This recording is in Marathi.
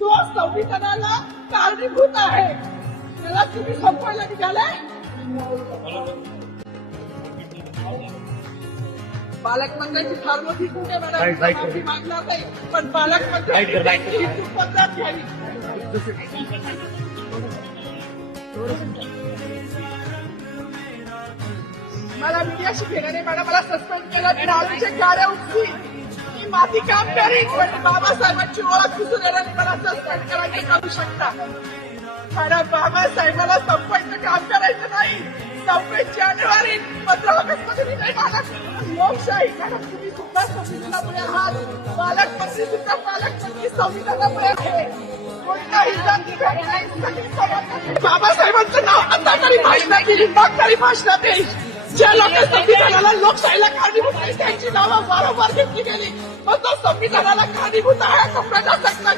तो संविधानाला कारणीभूत आहे, त्याला तुम्ही संपवायला निघाले. पालकमंत्र्यांची फार मोठी चूक आहे मॅडम, माफी मागणार नाही, पण पालकमंत्र्यांची ही चूक पत्रात घ्यावी. मला मीडियाशी घेण्याने मला सस्पेंड केलं, मी राजूचे गाड्या उठली, मी माती काम करीन, पण बाबासाहेबांची ओळख दिसून येणारी मला सस्पेंड करायचं करू शकता. कारण बाबासाहेबाला संपवायचं काम करायचं नाही. 26 जानेवारी 15 ऑगस्टमध्ये मी नाही मागत. लोकशाही मॅडम, तुम्ही सुद्धा संविधानामुळे आहात, पालकमंत्री सुद्धा पालकमंत्री संविधानामुळे आहे. कोणताही जाती भेद नाही, सगळी समानता. बाबासाहेबांचं नाव आता तरी भाषणात केली, मग तरी भाषणात येईल. ज्या लोक संविधानाला लोकशाहीला कारणीभूत आहे त्यांची नावं वारंवार घेतली गेली, पण तो संविधानाला कारणीभूत आहे तो प्रजासत्ताक